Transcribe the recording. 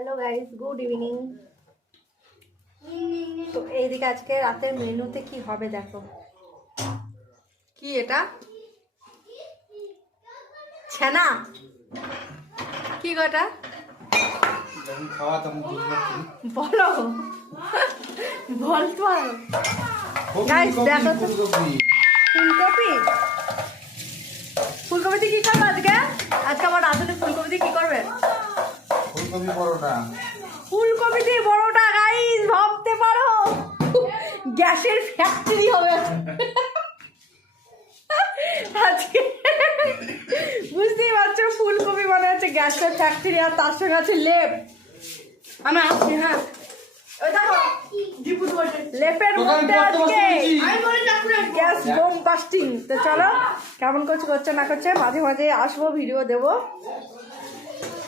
Hello guys, good evening. তো এইদিকে আজকে রাতের মেনুতে কি হবে দেখো। কি এটা? ছানা? কি গোটা? বলো, বল তো। গাইস দেখো তো, ফুলকপি। ফুলকপি দিয়ে কি করবে আজকে? আজকে আমার রাঁধুনি ফুলকপি দিয়ে কি করবে? ফুলকপি পরোটা। ফুলকপি দিয়ে বড়টা গাইস, ভাবতে পারো গ্যাসের ফ্যাক্টরি হবে আজকে। বুঝতেই পারছো, ফুলকপি মানে হচ্ছে গ্যাসের ফ্যাক্টরি, আর তার সঙ্গে আছে লেপ। আমি আসছি, হ্যাঁ। ওই দেখো লেপের মধ্যে আজকে গ্যাস বোম বাস্টিং। তো চলো, কেমন করছে না করছে, মাঝে মাঝে আসবো, ভিডিও দেবো।